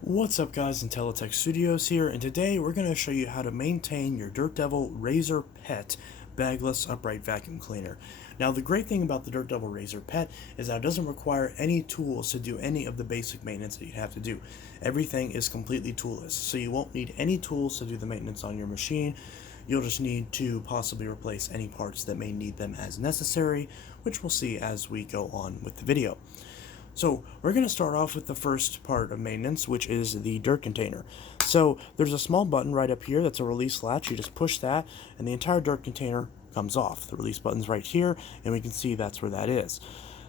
What's up guys, Intellitech Studios here, and today we're going to show you how to maintain your Dirt Devil Razor Pet bagless upright vacuum cleaner. Now the great thing about the Dirt Devil Razor Pet is that it doesn't require any tools to do any of the basic maintenance that you'd have to do. Everything is completely toolless, so you won't need any tools to do the maintenance on your machine. You'll just need to possibly replace any parts that may need them as necessary, which we'll see as we go on with the video. So we're going to start off with the first part of maintenance, which is the dirt container. So there's a small button right up here that's a release latch. You just push that and the entire dirt container comes off. The release button's right here and we can see that's where that is.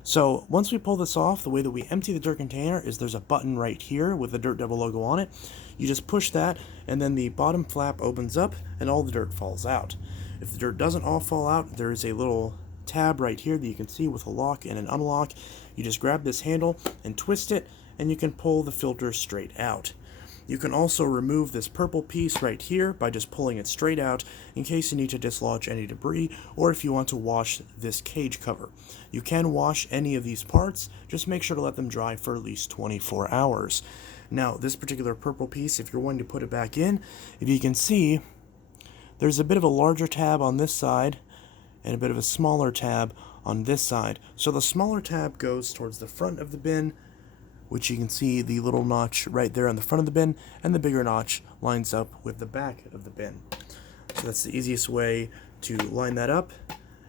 So once we pull this off, the way that we empty the dirt container is there's a button right here with the Dirt Devil logo on it. You just push that and then the bottom flap opens up and all the dirt falls out. If the dirt doesn't all fall out, there is a little tab right here that you can see with a lock and an unlock. You just grab this handle and twist it and you can pull the filter straight out. You can also remove this purple piece right here by just pulling it straight out in case you need to dislodge any debris or if you want to wash this cage cover. You can wash any of these parts, just make sure to let them dry for at least 24 hours. Now this particular purple piece, if you're wanting to put it back in, if you can see, there's a bit of a larger tab on this side and a bit of a smaller tab on this side. So the smaller tab goes towards the front of the bin, which you can see the little notch right there on the front of the bin, and the bigger notch lines up with the back of the bin. So that's the easiest way to line that up,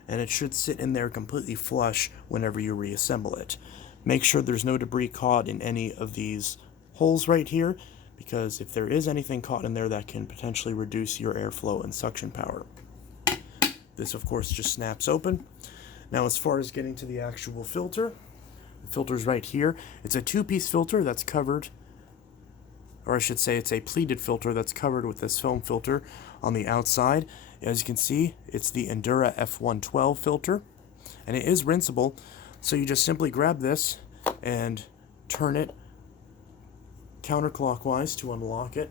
and it should sit in there completely flush whenever you reassemble it. Make sure there's no debris caught in any of these holes right here, because if there is anything caught in there, that can potentially reduce your airflow and suction power. This, of course, just snaps open. Now, as far as getting to the actual filter, the filter's right here. It's a two-piece filter that's covered, or I should say it's a pleated filter that's covered with this foam filter on the outside. As you can see, it's the Endura F112 filter, and it is rinsable, so you just simply grab this and turn it counterclockwise to unlock it.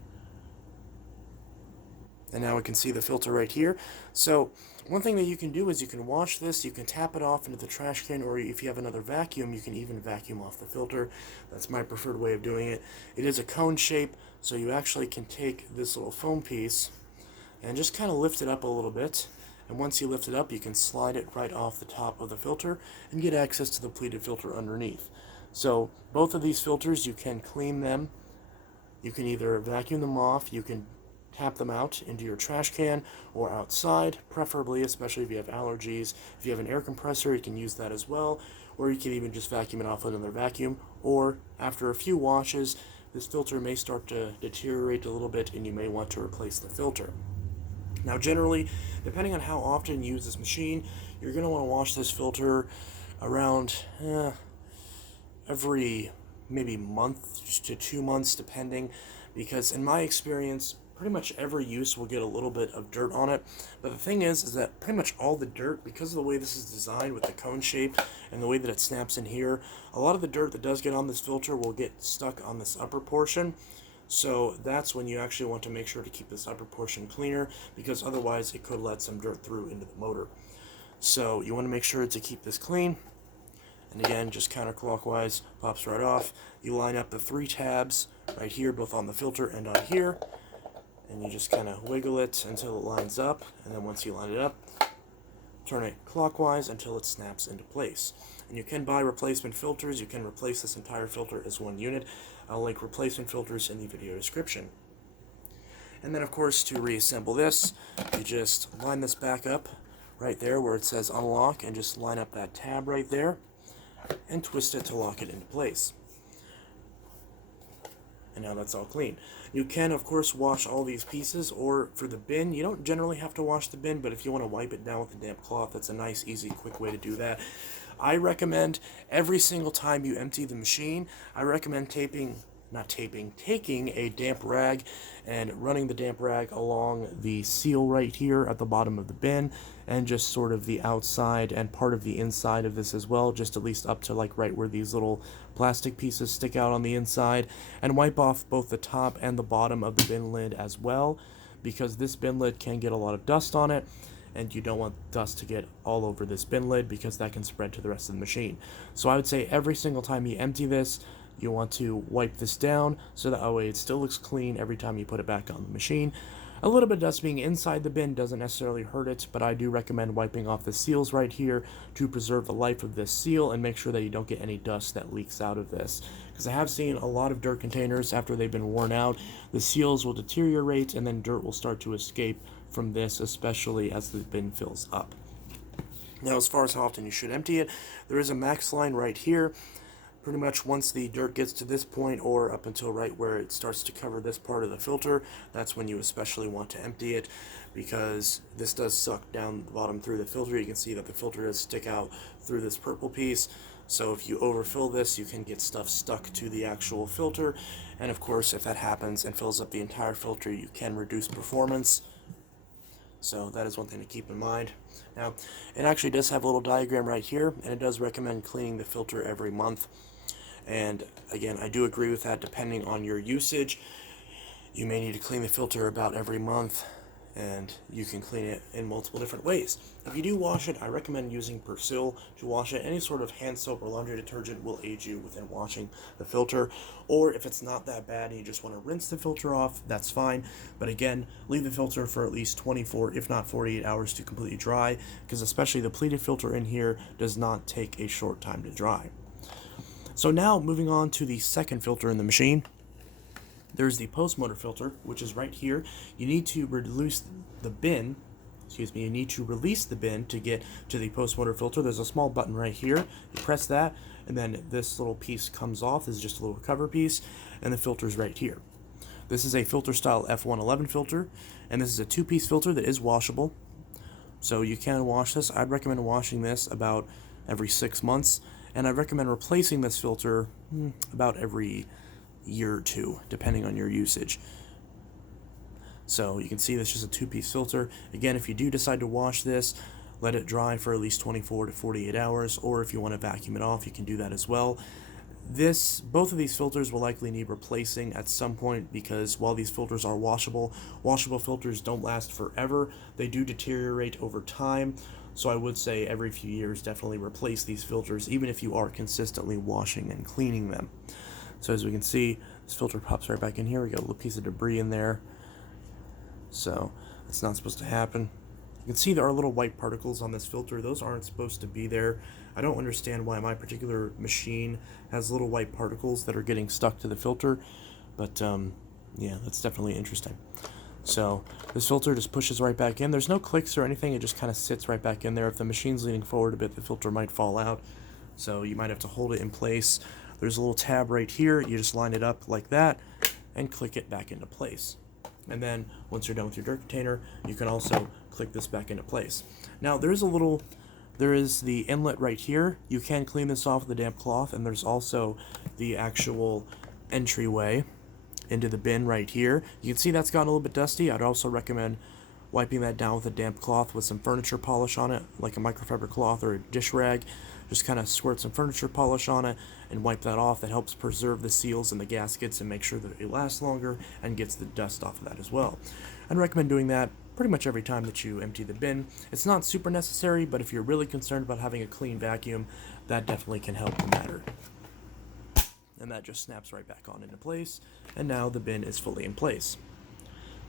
And now we can see the filter right here. So one thing that you can do is you can wash this, you can tap it off into the trash can, or if you have another vacuum, you can even vacuum off the filter. That's my preferred way of doing it. It is a cone shape, so you actually can take this little foam piece and just kind of lift it up a little bit. And once you lift it up, you can slide it right off the top of the filter and get access to the pleated filter underneath. So both of these filters, you can clean them. You can either vacuum them off, you can tap them out into your trash can or outside, preferably, especially if you have allergies. If you have an air compressor, you can use that as well, or you can even just vacuum it off with another vacuum, or after a few washes, this filter may start to deteriorate a little bit and you may want to replace the filter. Now generally, depending on how often you use this machine, you're going to want to wash this filter around every maybe month to 2 months depending, because in my experience, pretty much every use will get a little bit of dirt on it. But the thing is that pretty much all the dirt, because of the way this is designed with the cone shape and the way that it snaps in here, a lot of the dirt that does get on this filter will get stuck on this upper portion. So that's when you actually want to make sure to keep this upper portion cleaner, because otherwise it could let some dirt through into the motor. So you want to make sure to keep this clean. And again, just counterclockwise, pops right off. You line up the 3 tabs right here, both on the filter and on here. And you just kind of wiggle it until it lines up, and then once you line it up, turn it clockwise until it snaps into place. And you can buy replacement filters. You can replace this entire filter as one unit. I'll link replacement filters in the video description. And then, of course, to reassemble this, you just line this back up right there where it says unlock, and just line up that tab right there and twist it to lock it into place. And now that's all clean. You can, of course, wash all these pieces, or for the bin, you don't generally have to wash the bin, but if you want to wipe it down with a damp cloth, that's a nice, easy, quick way to do that. I recommend every single time you empty the machine, I recommend taking a damp rag and running the damp rag along the seal right here at the bottom of the bin, and just sort of the outside and part of the inside of this as well, just at least up to like right where these little plastic pieces stick out on the inside, and wipe off both the top and the bottom of the bin lid as well, because this bin lid can get a lot of dust on it, and you don't want dust to get all over this bin lid because that can spread to the rest of the machine. So I would say every single time you empty this, you want to wipe this down so that way it still looks clean every time you put it back on the machine. A little bit of dust being inside the bin doesn't necessarily hurt it, but I do recommend wiping off the seals right here to preserve the life of this seal and make sure that you don't get any dust that leaks out of this. Because I have seen a lot of dirt containers, after they've been worn out, the seals will deteriorate and then dirt will start to escape from this, especially as the bin fills up. Now, as far as how often you should empty it, there is a max line right here. Pretty much once the dirt gets to this point, or up until right where it starts to cover this part of the filter, that's when you especially want to empty it, because this does suck down the bottom through the filter. You can see that the filter does stick out through this purple piece. So if you overfill this, you can get stuff stuck to the actual filter. And of course, if that happens and fills up the entire filter, you can reduce performance. So that is one thing to keep in mind. Now, it actually does have a little diagram right here, and it does recommend cleaning the filter every month. And again, I do agree with that. Depending on your usage, you may need to clean the filter about every month, and you can clean it in multiple different ways. If you do wash it, I recommend using Persil to wash it. Any sort of hand soap or laundry detergent will aid you within washing the filter. Or if it's not that bad and you just want to rinse the filter off, that's fine. But again, leave the filter for at least 24, if not 48 hours to completely dry, because especially the pleated filter in here does not take a short time to dry. So now, moving on to the second filter in the machine, there's the post motor filter, which is right here. You need to release the bin, you need to release the bin to get to the post motor filter. There's a small button right here. You press that, and then this little piece comes off. This is just a little cover piece, and the filter's right here. This is a filter style F111 filter, and this is a two-piece filter that is washable. So you can wash this. I'd recommend washing this about every 6 months. And I recommend replacing this filter about every year or two, depending on your usage. So you can see this is just a two-piece filter. Again, if you do decide to wash this, let it dry for at least 24 to 48 hours, or if you want to vacuum it off, you can do that as well. Both of these filters will likely need replacing at some point, because while these filters are washable filters don't last forever. They do deteriorate over time. So I would say every few years, definitely replace these filters, even if you are consistently washing and cleaning them. So as we can see, this filter pops right back in here. We got a little piece of debris in there. So that's not supposed to happen. You can see there are little white particles on this filter. Those aren't supposed to be there. I don't understand why my particular machine has little white particles that are getting stuck to the filter. But yeah, that's definitely interesting. So this filter just pushes right back in. There's no clicks or anything. It just kind of sits right back in there. If the machine's leaning forward a bit, the filter might fall out. So you might have to hold it in place. There's a little tab right here. You just line it up like that and click it back into place. And then once you're done with your dirt container, you can also click this back into place. Now there is the inlet right here. You can clean this off with a damp cloth, and there's also the actual entryway into the bin right here. You can see that's gotten a little bit dusty. I'd also recommend wiping that down with a damp cloth with some furniture polish on it, like a microfiber cloth or a dish rag. Just kind of squirt some furniture polish on it and wipe that off. That helps preserve the seals and the gaskets and make sure that it lasts longer and gets the dust off of that as well. I'd recommend doing that pretty much every time that you empty the bin. It's not super necessary, but if you're really concerned about having a clean vacuum, that definitely can help the matter. And that just snaps right back on into place, and now the bin is fully in place.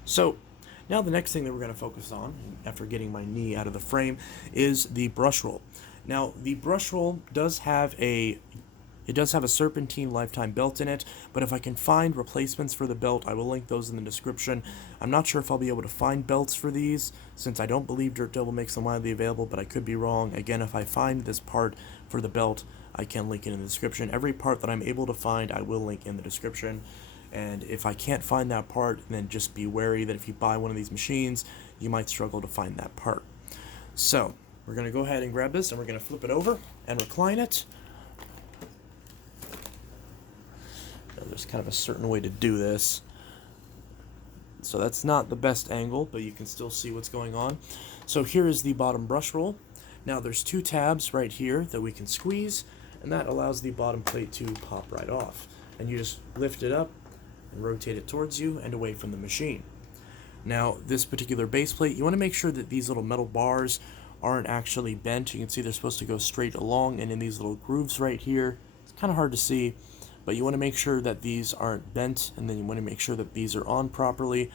So now the next thing that we're going to focus on, after getting my knee out of the frame, is the brush roll. Now the brush roll does have a serpentine lifetime belt in it, but if I can find replacements for the belt, I will link those in the description. I'm not sure if I'll be able to find belts for these, since I don't believe Dirt Devil makes them widely available, but I could be wrong. Again, if I find this part for the belt, I can link it in the description. Every part that I'm able to find, I will link in the description. And if I can't find that part, then just be wary that if you buy one of these machines, you might struggle to find that part. So we're going to go ahead and grab this, and we're going to flip it over and recline it. There's kind of a certain way to do this. So that's not the best angle, but you can still see what's going on. So here is the bottom brush roll. Now there's two tabs right here that we can squeeze, and that allows the bottom plate to pop right off. And you just lift it up and rotate it towards you and away from the machine. Now this particular base plate, you want to make sure that these little metal bars aren't actually bent. You can see they're supposed to go straight along and in these little grooves right here. It's kind of hard to see, but you want to make sure that these aren't bent, and then you want to make sure that these are on properly.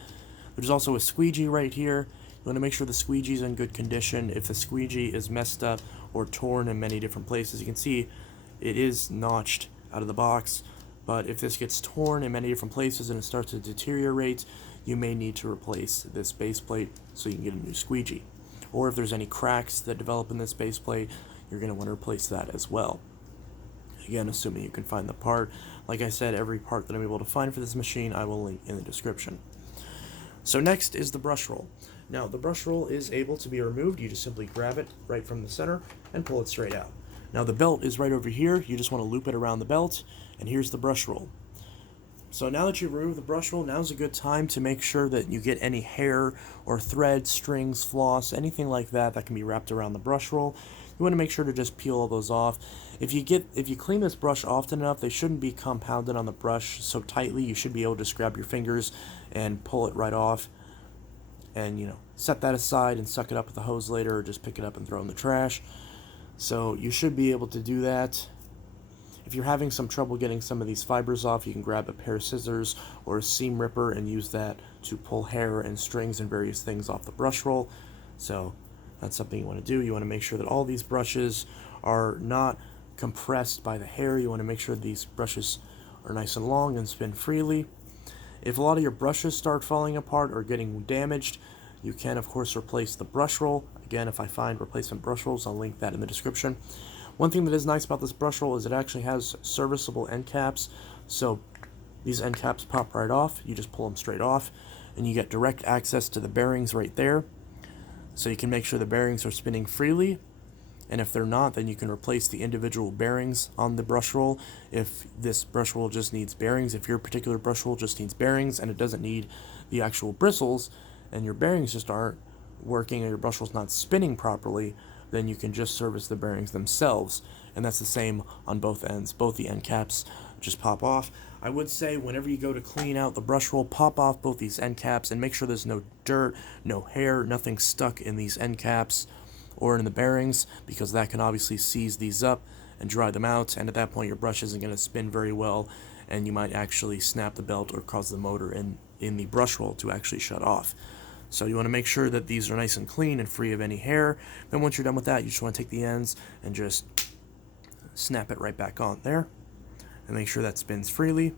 There's also a squeegee right here. You want to make sure the squeegee is in good condition. If the squeegee is messed up or torn in many different places, you can see it is notched out of the box, but if this gets torn in many different places and it starts to deteriorate, you may need to replace this base plate so you can get a new squeegee. Or if there's any cracks that develop in this base plate, you're going to want to replace that as well. Again, assuming you can find the part. Like I said, every part that I'm able to find for this machine, I will link in the description. So next is the brush roll. Now, the brush roll is able to be removed. You just simply grab it right from the center and pull it straight out. Now, the belt is right over here. You just want to loop it around the belt, and here's the brush roll. So now that you've removed the brush roll, now's a good time to make sure that you get any hair or thread, strings, floss, anything like that that can be wrapped around the brush roll. You want to make sure to just peel all those off. If you clean this brush often enough, they shouldn't be compounded on the brush so tightly. You should be able to just grab your fingers and pull it right off, and set that aside and suck it up with the hose later, or just pick it up and throw it in the trash. So you should be able to do that. If you're having some trouble getting some of these fibers off, you can grab a pair of scissors or a seam ripper and use that to pull hair and strings and various things off the brush roll. So that's something you want to do. You want to make sure that all these brushes are not compressed by the hair. You want to make sure these brushes are nice and long and spin freely. If a lot of your brushes start falling apart or getting damaged, you can of course replace the brush roll. Again, if I find replacement brush rolls, I'll link that in the description. One thing that is nice about this brush roll is it actually has serviceable end caps. So these end caps pop right off. You just pull them straight off, and you get direct access to the bearings right there. So you can make sure the bearings are spinning freely. And if they're not, then you can replace the individual bearings on the brush roll. If this brush roll just needs bearings, if your particular brush roll just needs bearings and it doesn't need the actual bristles, and your bearings just aren't working or your brush roll's not spinning properly, then you can just service the bearings themselves. And that's the same on both ends. Both the end caps just pop off. I would say whenever you go to clean out the brush roll, pop off both these end caps and make sure there's no dirt, no hair, nothing stuck in these end caps or in the bearings, because that can obviously seize these up and dry them out, and at that point your brush isn't going to spin very well, and you might actually snap the belt or cause the motor in the brush roll to actually shut off. So you want to make sure that these are nice and clean and free of any hair. Then once you're done with that, you just want to take the ends and just snap it right back on there and make sure that spins freely.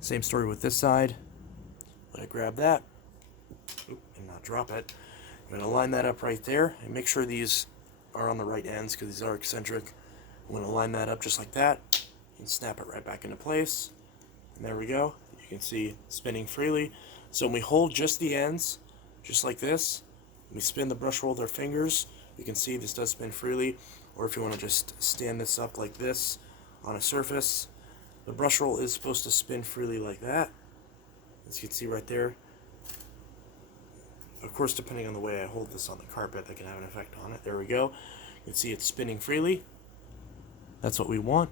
Same story with this side. I'm going to grab that and not drop it. I'm going to line that up right there and make sure these are on the right ends because these are eccentric. I'm going to line that up just like that and snap it right back into place. And there we go. You can see spinning freely. So when we hold just the ends, just like this, we spin the brush roll with our fingers, you can see this does spin freely. Or if you want to just stand this up like this on a surface, the brush roll is supposed to spin freely like that. As you can see right there. Of course, depending on the way I hold this on the carpet, that can have an effect on it. There we go. You can see it's spinning freely. That's what we want.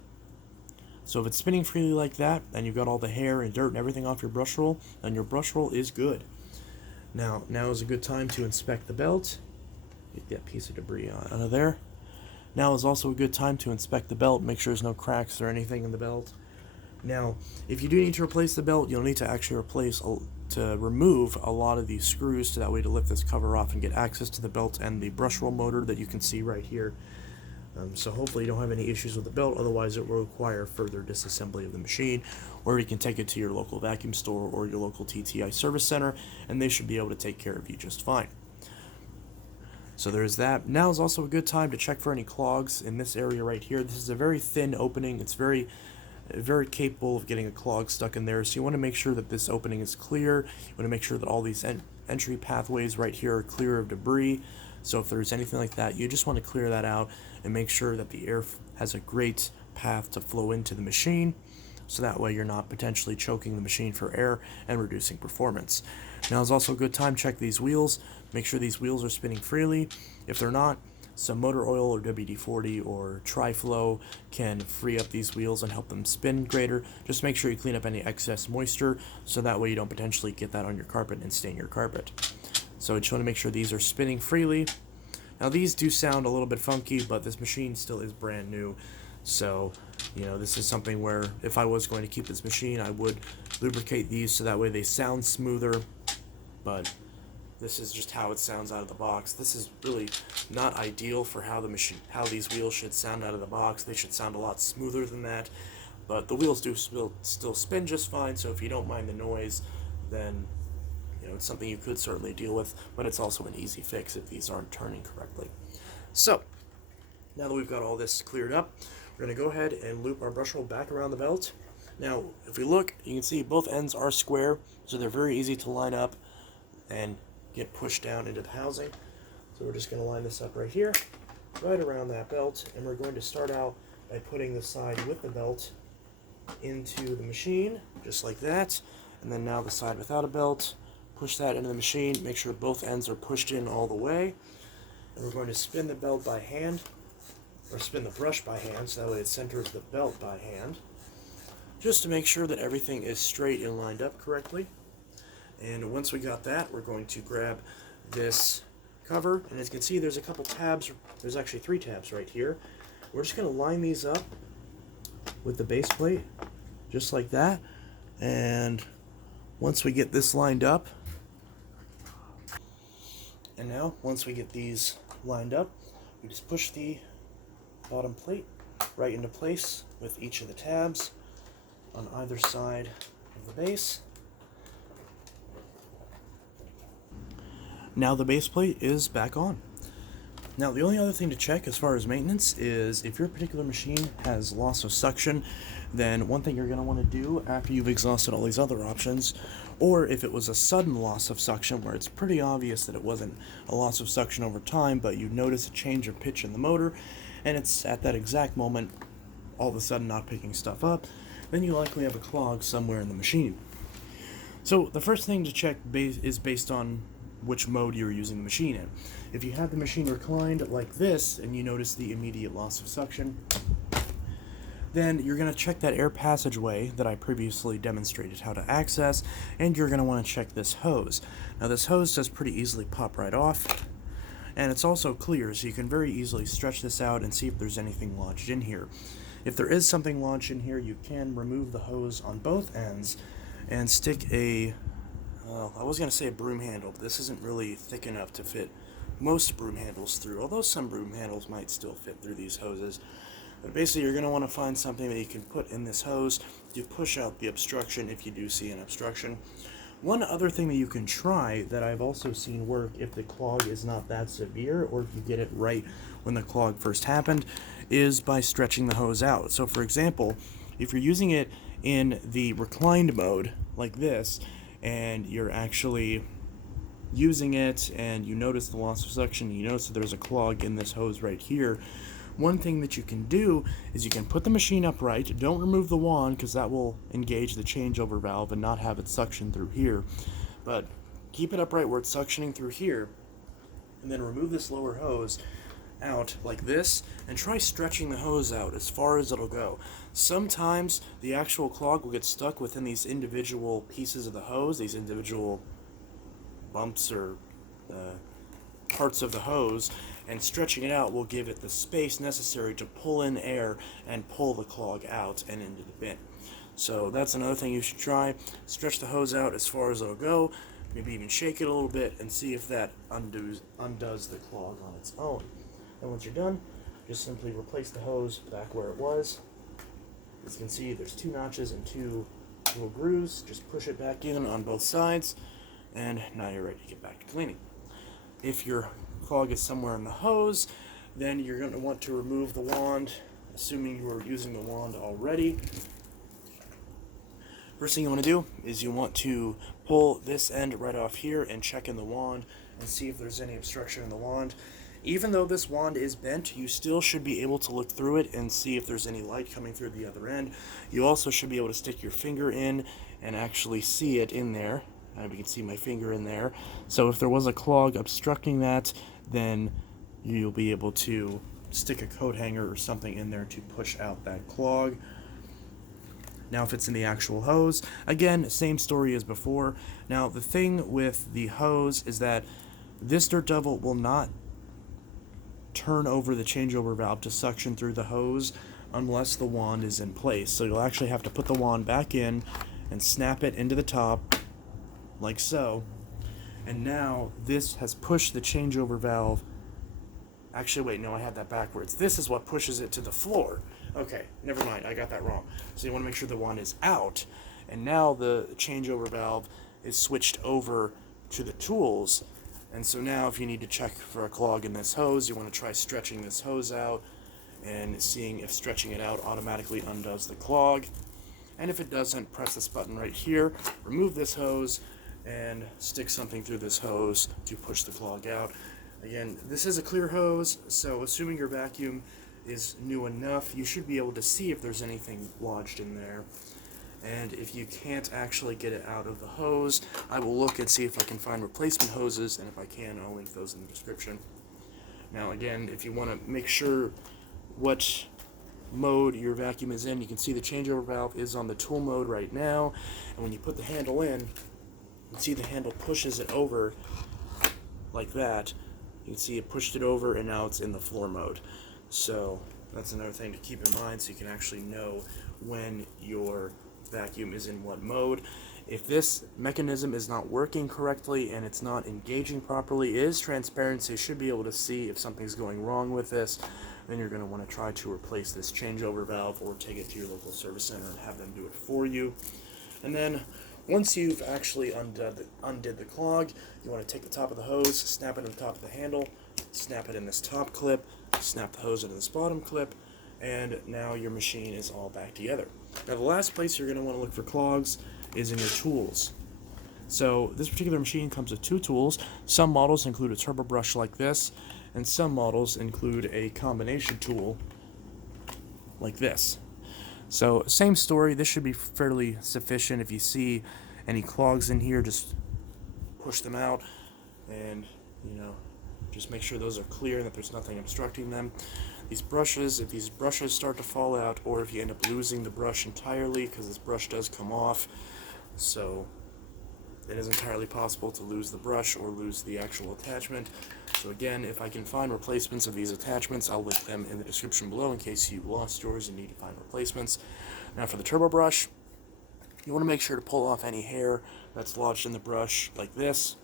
So if it's spinning freely like that, and you've got all the hair and dirt and everything off your brush roll, then your brush roll is good. Now is a good time to inspect the belt. Get that piece of debris out of there. Now is also a good time to inspect the belt, make sure there's no cracks or anything in the belt. Now, if you do need to replace the belt, you'll need to actually remove a lot of these screws, so that way to lift this cover off and get access to the belt and the brush roll motor that you can see right here. So hopefully you don't have any issues with the belt, otherwise it will require further disassembly of the machine, or you can take it to your local vacuum store or your local TTI service center, and they should be able to take care of you just fine. So there's that. Now is also a good time to check for any clogs in this area right here. This is a very thin opening. It's very capable of getting a clog stuck in there, so you want to make sure that this opening is clear. You want to make sure that all these entry pathways right here are clear of debris. So if there's anything like that, you just want to clear that out and make sure that the air has a great path to flow into the machine, so that way you're not potentially choking the machine for air and reducing performance. Now is also a good time to check these wheels. Make sure these wheels are spinning freely. If they're not, some motor oil or WD-40 or Tri-Flow can free up these wheels and help them spin greater. Just make sure you clean up any excess moisture, so that way you don't potentially get that on your carpet and stain your carpet. So I just want to make sure these are spinning freely. Now these do sound a little bit funky, but this machine still is brand new, So, this is something where if I was going to keep this machine, I would lubricate these so that way they sound smoother, but this is just how it sounds out of the box. This is really not ideal for how these wheels should sound out of the box. They should sound a lot smoother than that, but the wheels do still spin just fine, so if you don't mind the noise, then it's something you could certainly deal with, but it's also an easy fix if these aren't turning correctly. So, now that we've got all this cleared up, we're going to go ahead and loop our brush roll back around the belt. Now, if we look, you can see both ends are square, so they're very easy to line up and get pushed down into the housing. So we're just going to line this up right here, right around that belt, and we're going to start out by putting the side with the belt into the machine, just like that, and then now the side without a belt, push that into the machine, make sure both ends are pushed in all the way, and we're going to spin the belt by hand, or spin the brush by hand, so that way it centers the belt by hand, just to make sure that everything is straight and lined up correctly. And once we got that, we're going to grab this cover, and as you can see, there's a couple tabs. There's actually 3 tabs right here. We're just going to line these up with the base plate, just like that. And once we get this lined up, and now once we get these lined up, we just push the bottom plate right into place with each of the tabs on either side of the base. Now the base plate is back on. Now the only other thing to check as far as maintenance is if your particular machine has loss of suction, then one thing you're going to want to do after you've exhausted all these other options, or if it was a sudden loss of suction where it's pretty obvious that it wasn't a loss of suction over time, but you notice a change of pitch in the motor, and it's at that exact moment all of a sudden not picking stuff up, then you likely have a clog somewhere in the machine. So the first thing to check is based on which mode you're using the machine in. If you have the machine reclined like this and you notice the immediate loss of suction, then you're going to check that air passageway that I previously demonstrated how to access, and you're going to want to check this hose. Now this hose does pretty easily pop right off, and it's also clear, so you can very easily stretch this out and see if there's anything lodged in here. If there is something lodged in here, you can remove the hose on both ends and stick a I was going to say a broom handle, but this isn't really thick enough to fit most broom handles through, although some broom handles might still fit through these hoses. But basically, you're going to want to find something that you can put in this hose to push out the obstruction if you do see an obstruction. One other thing that you can try that I've also seen work if the clog is not that severe, or if you get it right when the clog first happened, is by stretching the hose out. So for example, if you're using it in the reclined mode, like this, and you're actually using it and you notice the loss of suction, you notice that there's a clog in this hose right here, one thing that you can do is you can put the machine upright. Don't remove the wand because that will engage the changeover valve and not have it suction through here, but keep it upright where it's suctioning through here, and then remove this lower hose out like this and try stretching the hose out as far as it'll go. Sometimes the actual clog will get stuck within these individual pieces of the hose, these individual bumps or parts of the hose, and stretching it out will give it the space necessary to pull in air and pull the clog out and into the bin. So that's another thing you should try. Stretch the hose out as far as it'll go, maybe even shake it a little bit and see if that undoes the clog on its own. And once you're done, just simply replace the hose back where it was. As you can see, there's 2 notches and 2 little grooves. Just push it back in on both sides, and now you're ready to get back to cleaning. If your clog is somewhere in the hose, then you're going to want to remove the wand, assuming you were using the wand already. First thing you want to do is you want to pull this end right off here and check in the wand and see if there's any obstruction in the wand. Even though this wand is bent, you still should be able to look through it and see if there's any light coming through the other end. You also should be able to stick your finger in and actually see it in there. We can see my finger in there. So if there was a clog obstructing that, then you'll be able to stick a coat hanger or something in there to push out that clog. Now if it's in the actual hose, again, same story as before. Now the thing with the hose is that this Dirt Devil will not turn over the changeover valve to suction through the hose, unless the wand is in place. So you'll actually have to put the wand back in and snap it into the top, like so. And now this has pushed the changeover valve. Actually, wait, no, I had that backwards. This is what pushes it to the floor. Okay, never mind, I got that wrong. So you want to make sure the wand is out, and now the changeover valve is switched over to the tools. And so now if you need to check for a clog in this hose, you want to try stretching this hose out and seeing if stretching it out automatically undoes the clog. And if it doesn't, press this button right here, remove this hose, and stick something through this hose to push the clog out. Again, this is a clear hose, so assuming your vacuum is new enough, you should be able to see if there's anything lodged in there. And if you can't actually get it out of the hose, I will look and see if I can find replacement hoses, and if I can, I'll link those in the description. Now again, if you want to make sure what mode your vacuum is in, you can see the changeover valve is on the tool mode right now, and when you put the handle in, you can see the handle pushes it over like that. You can see it pushed it over, and now it's in the floor mode. So that's another thing to keep in mind, so you can actually know when your vacuum is in what mode. If this mechanism is not working correctly and it's not engaging properly, it is transparent, so you should be able to see if something's going wrong with this. Then you're going to want to try to replace this changeover valve or take it to your local service center and have them do it for you. And then once you've actually undid the clog, you want to take the top of the hose, snap it on the top of the handle, snap it in this top clip, snap the hose into this bottom clip, and now your machine is all back together. Now the last place you're going to want to look for clogs is in your tools. So this particular machine comes with two tools. Some models include a turbo brush like this, and some models include a combination tool like this. So same story, this should be fairly sufficient. If you see any clogs in here, just push them out and, just make sure those are clear and that there's nothing obstructing them. These brushes, if these brushes start to fall out, or if you end up losing the brush entirely, because this brush does come off, so it is entirely possible to lose the brush or lose the actual attachment. So again, if I can find replacements of these attachments, I'll link them in the description below in case you lost yours and need to find replacements. Now for the turbo brush, you want to make sure to pull off any hair that's lodged in the brush like this.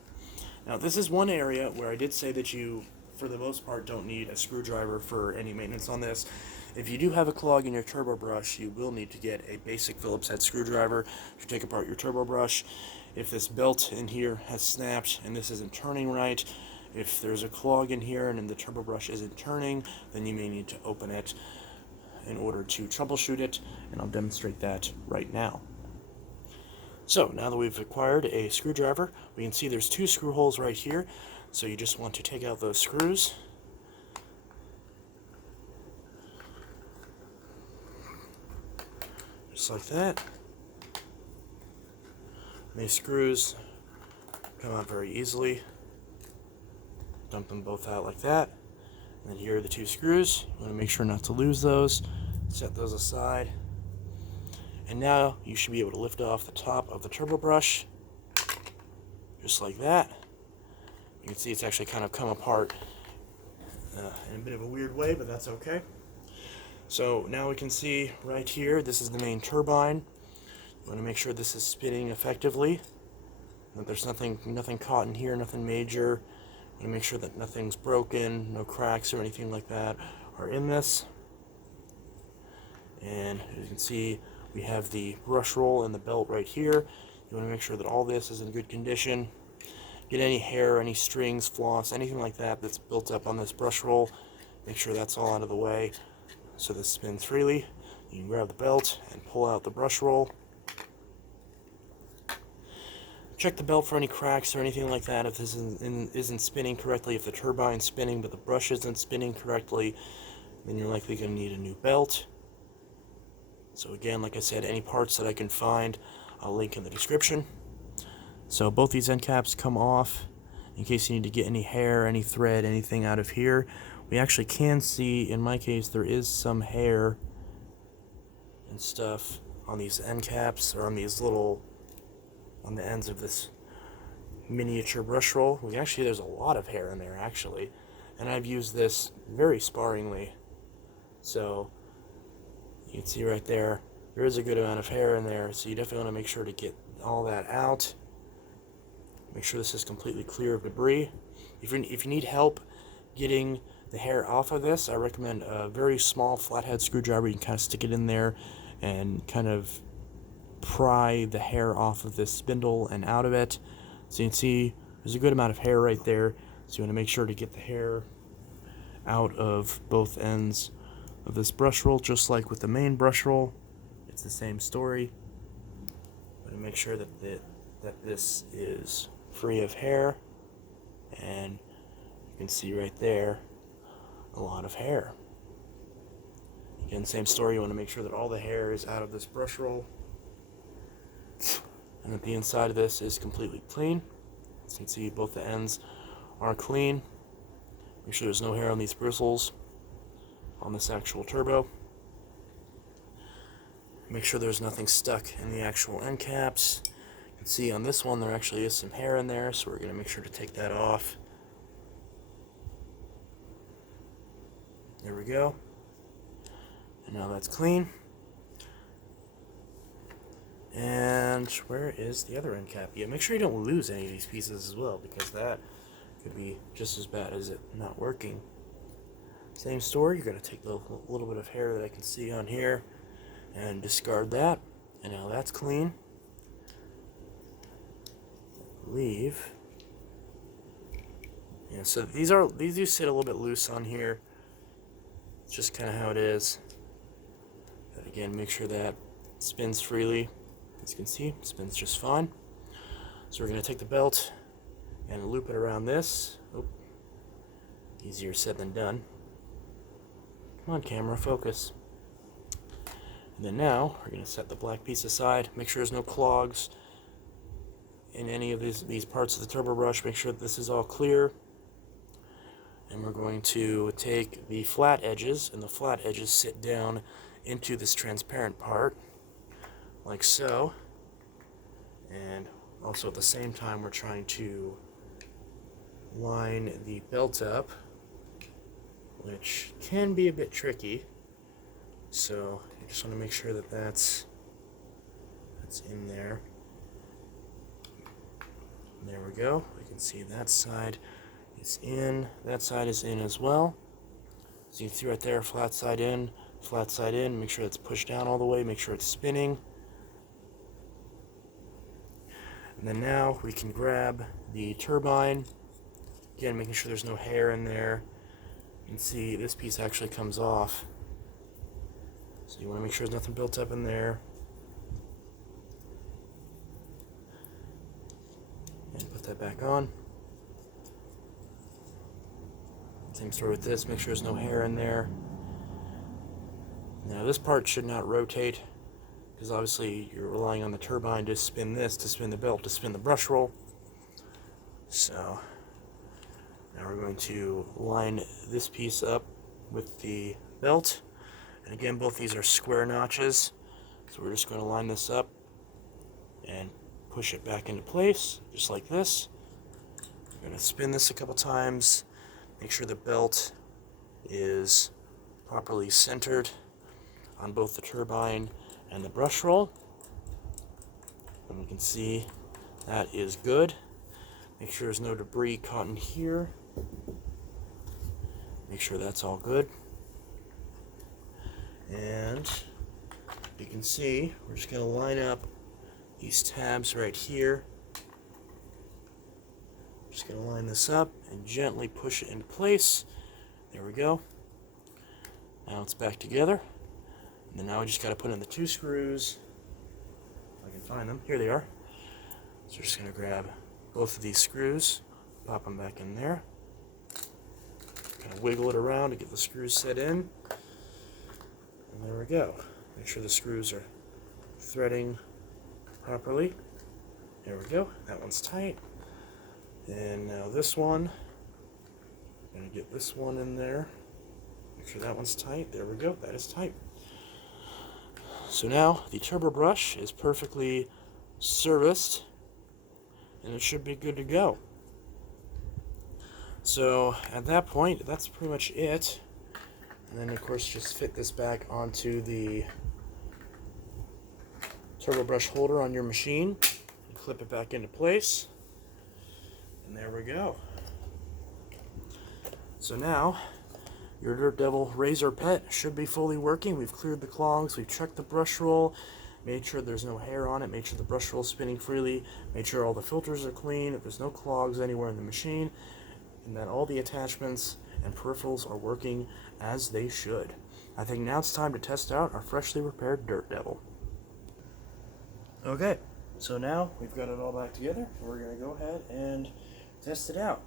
Now this is one area where I did say that you, for the most part, don't need a screwdriver for any maintenance on this. If you do have a clog in your turbo brush, you will need to get a basic Phillips head screwdriver to take apart your turbo brush. If this belt in here has snapped and this isn't turning right, if there's a clog in here and the turbo brush isn't turning, then you may need to open it in order to troubleshoot it, and I'll demonstrate that right now. So now that we've acquired a screwdriver, we can see there's two screw holes right here, so you just want to take out those screws. Just like that. And these screws come out very easily. Dump them both out like that. And then here are the two screws. You want to make sure not to lose those. Set those aside. And now you should be able to lift off the top of the turbo brush, just like that. You can see it's actually kind of come apart in a bit of a weird way, but that's okay. So now we can see right here, this is the main turbine. You want to make sure this is spinning effectively, that there's nothing caught in here, nothing major. You want to make sure that nothing's broken, no cracks or anything like that are in this. And as you can see, we have the brush roll and the belt right here. You want to make sure that all this is in good condition. Get any hair, any strings, floss, anything like that that's built up on this brush roll. Make sure that's all out of the way so this spins freely. You can grab the belt and pull out the brush roll. Check the belt for any cracks or anything like that. If this isn't spinning correctly, if the turbine's spinning but the brush isn't spinning correctly, then you're likely going to need a new belt. So again, like I said, any parts that I can find, I'll link in the description. So both these end caps come off in case you need to get any hair, any thread, anything out of here. We actually can see, in my case, there is some hair and stuff on these end caps, or on these little, on the ends of this miniature brush roll. There's a lot of hair in there actually, and I've used this very sparingly. So You can see right there, there is a good amount of hair in there, so you definitely want to make sure to get all that out. Make sure this is completely clear of debris. If you need help getting the hair off of this, I recommend a very small flathead screwdriver. You can kind of stick it in there and kind of pry the hair off of this spindle and out of it. So you can see there's a good amount of hair right there, so you want to make sure to get the hair out of both ends of this brush roll, just like with the main brush roll. It's the same story. Want to make sure that this is free of hair, and you can see right there a lot of hair. Again, same story. You want to make sure that all the hair is out of this brush roll, and that the inside of this is completely clean. As you can see, both the ends are clean. Make sure there's no hair on these bristles on this actual turbo. Make sure there's nothing stuck in the actual end caps. You can see on this one there actually is some hair in there, so we're going to make sure to take that off. There we go. And now that's clean. And where is the other end cap? Yeah, make sure you don't lose any of these pieces as well, because that could be just as bad as it not working. Same story, you're going to take the little bit of hair that I can see on here and discard that. And now that's clean. Leave. Yeah, so these do sit a little bit loose on here. It's just kind of how it is. But again, make sure that spins freely. As you can see, it spins just fine. So we're going to take the belt and loop it around this. Oh, easier said than done. Come on, camera, focus. And then now we're going to set the black piece aside. Make sure there's no clogs in any of these parts of the turbo brush. Make sure that this is all clear. And we're going to take the flat edges, and the flat edges sit down into this transparent part, like so. And also at the same time, we're trying to line the belt up, which can be a bit tricky. So you just want to make sure that that's in there. And there we go. We can see that side is in. That side is in as well. So you can see right there, flat side in, flat side in. Make sure it's pushed down all the way. Make sure it's spinning. And then now we can grab the turbine. Again, making sure there's no hair in there. You can see this piece actually comes off. So you want to make sure there's nothing built up in there. And put that back on. Same story with this. Make sure there's no hair in there. Now this part should not rotate, because obviously you're relying on the turbine to spin this, to spin the belt, to spin the brush roll. So now we're going to line this piece up with the belt. And again, both these are square notches. So we're just going to line this up and push it back into place, just like this. We're going to spin this a couple times. Make sure the belt is properly centered on both the turbine and the brush roll. And you can see that is good. Make sure there's no debris caught in here. Make sure that's all good. And you can see we're just going to line up these tabs right here. Just going to line this up and gently push it into place. There we go. Now it's back together. And then now we just got to put in the two screws. If I can find them. Here they are. So we're just going to grab both of these screws, pop them back in there. Kind of wiggle it around to get the screws set in. And there we go. Make sure the screws are threading properly. There we go. That one's tight. And now this one. I'm going to get this one in there. Make sure that one's tight. There we go. That is tight. So now the turbo brush is perfectly serviced, and it should be good to go. So at that point, that's pretty much it. And then of course just fit this back onto the turbo brush holder on your machine. You clip it back into place. And there we go. So now your Dirt Devil Razor Pet should be fully working. We've cleared the clogs, we've checked the brush roll, made sure there's no hair on it, made sure the brush roll is spinning freely, made sure all the filters are clean, if there's no clogs anywhere in the machine, and that all the attachments and peripherals are working as they should. I think now it's time to test out our freshly repaired Dirt Devil. Okay, so now we've got it all back together. We're going to go ahead and test it out.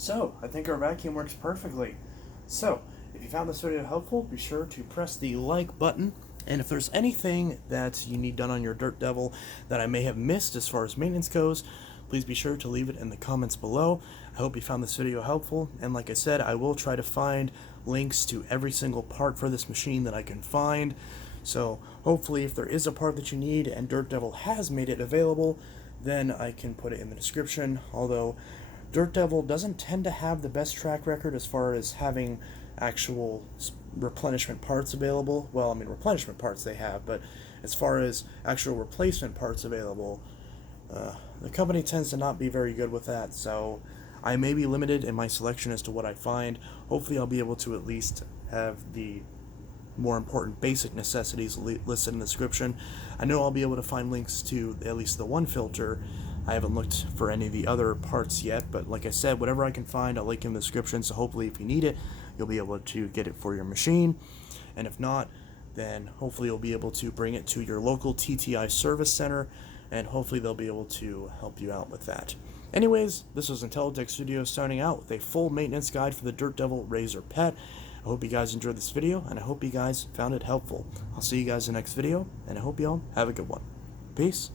So, I think our vacuum works perfectly. So, if you found this video helpful, be sure to press the like button. And if there's anything that you need done on your Dirt Devil that I may have missed as far as maintenance goes, please be sure to leave it in the comments below. I hope you found this video helpful. And like I said, I will try to find links to every single part for this machine that I can find. So, hopefully if there is a part that you need and Dirt Devil has made it available, then I can put it in the description. Although Dirt Devil doesn't tend to have the best track record as far as having actual replenishment parts available. Well, I mean, replenishment parts they have, but as far as actual replacement parts available, the company tends to not be very good with that, so I may be limited in my selection as to what I find. Hopefully I'll be able to at least have the more important basic necessities listed in the description. I know I'll be able to find links to at least the one filter. I haven't looked for any of the other parts yet, but like I said, whatever I can find, I'll link in the description, so hopefully if you need it, you'll be able to get it for your machine. And if not, then hopefully you'll be able to bring it to your local TTI service center, and hopefully they'll be able to help you out with that. Anyways, this was Intellitech Studios signing out with a full maintenance guide for the Dirt Devil Razor Pet. I hope you guys enjoyed this video, and I hope you guys found it helpful. I'll see you guys in the next video, and I hope you all have a good one. Peace.